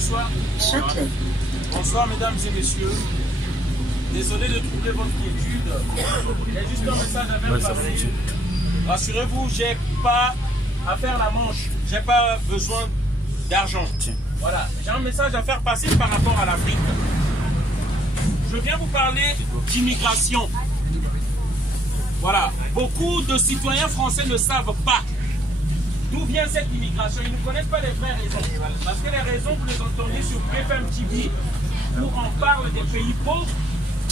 Bonsoir. Bonsoir, mesdames et messieurs. Désolé de troubler votre quiétude. Il y a juste un message à faire passer. Rassurez-vous, j'ai pas à faire la manche. J'ai pas besoin d'argent. Voilà. J'ai un message à faire passer par rapport à l'Afrique. Je viens vous parler d'immigration. Voilà. Beaucoup de citoyens français ne savent pas d'où vient cette immigration. Ils ne connaissent pas les vraies raisons. Parce que les raisons, vous les entendez sur BFM TV, où on parle des pays pauvres,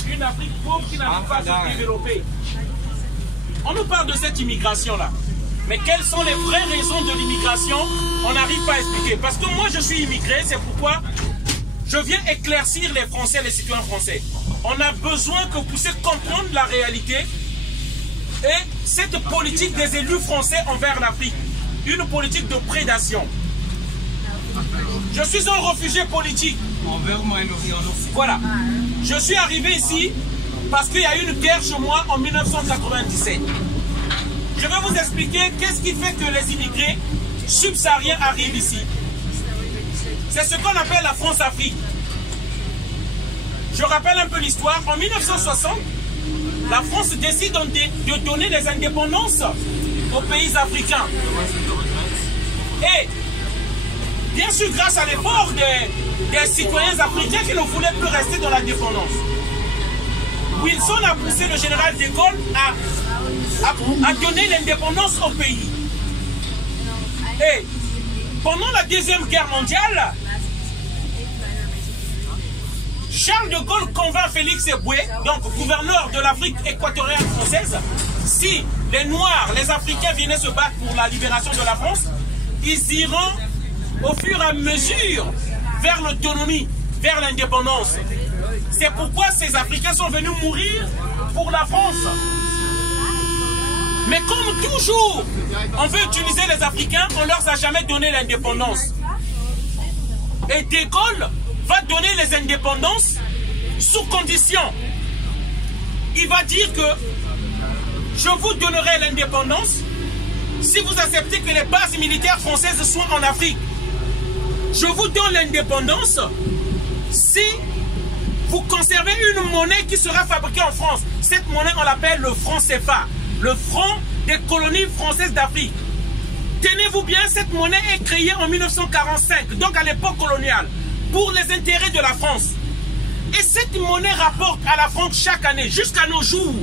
une Afrique pauvre qui n'arrive pas à se développer. On nous parle de cette immigration-là. Mais quelles sont les vraies raisons de l'immigration? On n'arrive pas à expliquer. Parce que moi, je suis immigré, c'est pourquoi je viens éclaircir les Français, les citoyens français. On a besoin que vous puissiez comprendre la réalité et cette politique des élus français envers l'Afrique. Une politique de prédation. Je suis un réfugié politique. Voilà. Je suis arrivé ici parce qu'il y a eu une guerre chez moi en 1997. Je vais vous expliquer qu'est-ce qui fait que les immigrés subsahariens arrivent ici. C'est ce qu'on appelle la France-Afrique. Je rappelle un peu l'histoire. En 1960, la France décide de donner les indépendances aux pays africains. Et bien sûr, grâce à l'effort des citoyens africains qui ne voulaient plus rester dans la dépendance. Wilson a poussé le général de Gaulle à donner l'indépendance au pays. Et pendant la Deuxième Guerre mondiale, Charles de Gaulle convainc Félix Éboué, donc gouverneur de l'Afrique équatoriale française, si les Noirs, les Africains venaient se battre pour la libération de la France, ils iront au fur et à mesure vers l'autonomie, vers l'indépendance. C'est pourquoi ces Africains sont venus mourir pour la France. Mais comme toujours, on veut utiliser les Africains, on ne leur a jamais donné l'indépendance. Et De Gaulle va donner les indépendances sous condition. Il va dire que je vous donnerai l'indépendance si vous acceptez que les bases militaires françaises soient en Afrique. Je vous donne l'indépendance si vous conservez une monnaie qui sera fabriquée en France. Cette monnaie, on l'appelle le franc CFA, le franc des colonies françaises d'Afrique. Tenez-vous bien, cette monnaie est créée en 1945, donc à l'époque coloniale, pour les intérêts de la France. Et cette monnaie rapporte à la France chaque année, jusqu'à nos jours,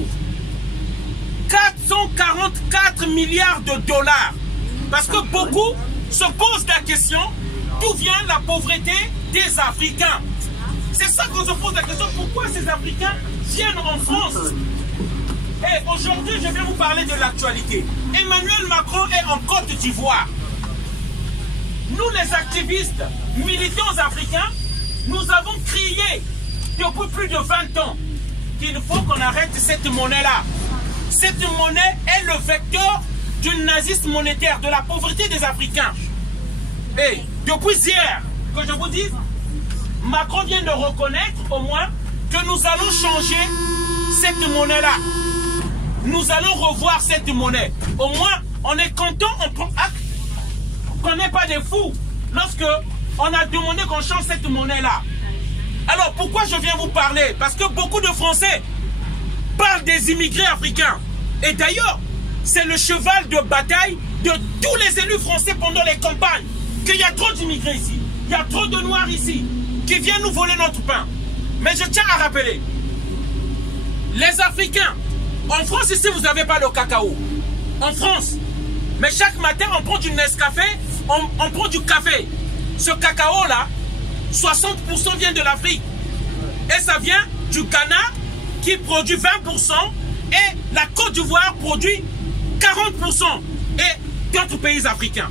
444 milliards de dollars. Parce que beaucoup se posent la question, d'où vient la pauvreté des Africains? C'est ça qu'on se pose la question, pourquoi ces Africains viennent en France? Et aujourd'hui, je vais vous parler de l'actualité. Emmanuel Macron est en Côte d'Ivoire. Nous, les activistes, militants africains, nous avons crié depuis plus de 20 ans qu'il faut qu'on arrête cette monnaie-là. Cette monnaie est le vecteur du nazisme monétaire, de la pauvreté des Africains. Et depuis hier, que je vous dise, Macron vient de reconnaître au moins que nous allons changer cette monnaie-là. Nous allons revoir cette monnaie. Au moins, on est content, on prend acte qu'on n'est pas des fous lorsque on a demandé qu'on change cette monnaie-là. Alors, pourquoi je viens vous parler? Parce que beaucoup de Français parlent des immigrés africains. Et d'ailleurs, c'est le cheval de bataille de tous les élus français pendant les campagnes. Qu'il y a trop d'immigrés ici. Il y a trop de Noirs ici qui viennent nous voler notre pain. Mais je tiens à rappeler, les Africains, en France ici, vous n'avez pas le cacao. En France. Mais chaque matin, on prend du Nescafé, on prend du café. Ce cacao-là, 60% vient de l'Afrique. Et ça vient du Ghana qui produit 20% et la Côte d'Ivoire produit 40% et d'autres pays africains.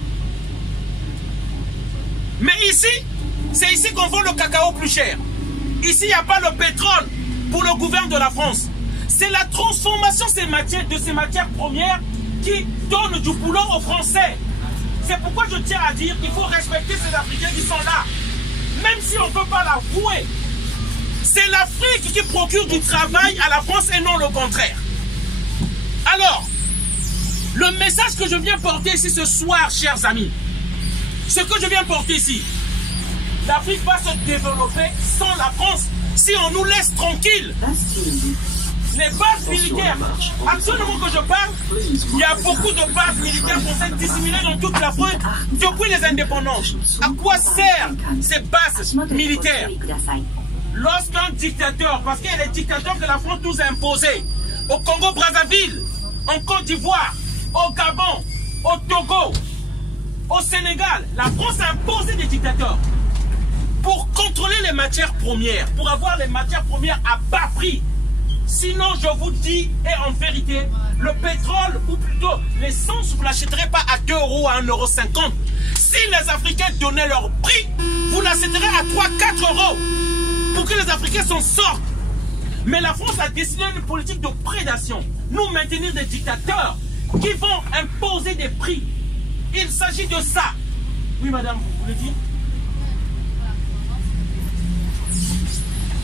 Mais ici, c'est ici qu'on vend le cacao plus cher. Ici, il n'y a pas le pétrole pour le gouvernement de la France. C'est la transformation de ces matières premières qui donne du boulot aux Français. C'est pourquoi je tiens à dire qu'il faut respecter ces Africains qui sont là. Même si on ne peut pas l'avouer. C'est l'Afrique qui procure du travail à la France et non le contraire. Alors, le message que je viens porter ici ce soir, chers amis, ce que je viens porter ici, l'Afrique va se développer sans la France si on nous laisse tranquilles. Les bases militaires, actuellement que je parle, il y a beaucoup de bases militaires françaises disséminées dans toute la France depuis les indépendances. À quoi servent ces bases militaires? Lorsqu'un dictateur, parce qu'il y a les dictateurs que la France nous a imposés, au Congo-Brazzaville, en Côte d'Ivoire, au Gabon, au Togo, au Sénégal, la France a imposé des dictateurs pour contrôler les matières premières, pour avoir les matières premières à bas prix. Sinon, je vous dis, et en vérité, le pétrole, ou plutôt l'essence, vous ne l'achèterez pas à 2 € ou à 1,50 €. Si les Africains donnaient leur prix, vous l'achèterez à 3-4 € pour que les Africains s'en sortent. Mais la France a décidé une politique de prédation, nous maintenir des dictateurs qui vont imposer des prix. Il s'agit de ça. Oui, madame, vous voulez dire?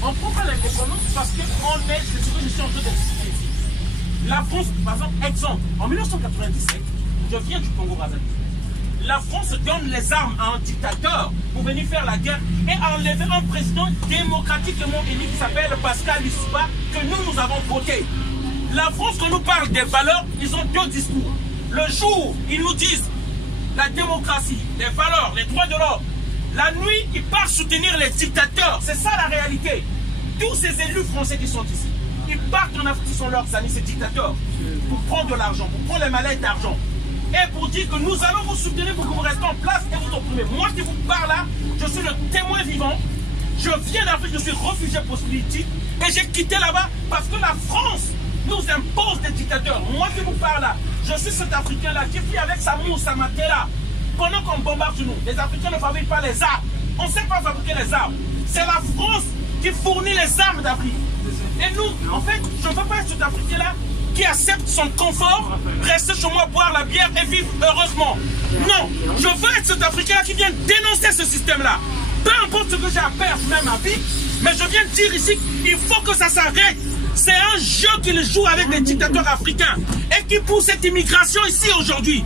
On prend pas l'indépendance parce qu'on est, c'est ce que je suis en train d'expliquer. La France, par exemple, en 1997, je viens du Congo-Brazzaville. La France donne les armes à un dictateur pour venir faire la guerre et enlever un président démocratiquement élu qui s'appelle Pascal Lissouba, que nous avons voté. La France, quand nous parle des valeurs, ils ont 2 discours. Le jour, ils nous disent la démocratie, les valeurs, les droits de l'homme. La nuit, ils partent soutenir les dictateurs. C'est ça la réalité. Tous ces élus français qui sont ici, ils partent en Afrique, qui sont leurs amis, ces dictateurs, pour prendre de l'argent, pour prendre les mallettes d'argent. Et pour dire que nous allons vous soutenir pour que vous restez en place et vous opprimez. Moi qui vous parle là, je suis le témoin vivant. Je viens d'Afrique, je suis réfugié politique et j'ai quitté là-bas parce que la France nous impose des dictateurs. Moi qui vous parle là, je suis cet Africain-là qui vit avec sa mousse, sa maté-là. Pendant qu'on bombarde sur nous, les Africains ne fabriquent pas les armes. On ne sait pas fabriquer les armes. C'est la France qui fournit les armes d'Afrique. Et nous, en fait, je ne veux pas être cet Africain-là qui accepte son confort, rester chez moi, boire la bière et vivre heureusement. Non, je veux être cet Africain-là qui vient dénoncer ce système-là. Peu importe ce que j'ai à perdre, même ma vie, mais je viens dire ici qu'il faut que ça s'arrête. C'est un jeu qu'ils jouent avec les dictateurs africains et qui pousse cette immigration ici aujourd'hui.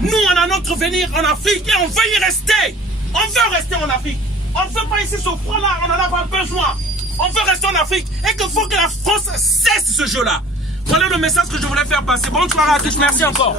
Nous, on a notre venir en Afrique et on veut y rester. On veut rester en Afrique. On ne veut pas ici ce front-là, on n'en a pas besoin. On veut rester en Afrique et qu'il faut que la France cesse ce jeu-là. Voilà le message que je voulais faire passer. Bonne soirée à tous, merci encore.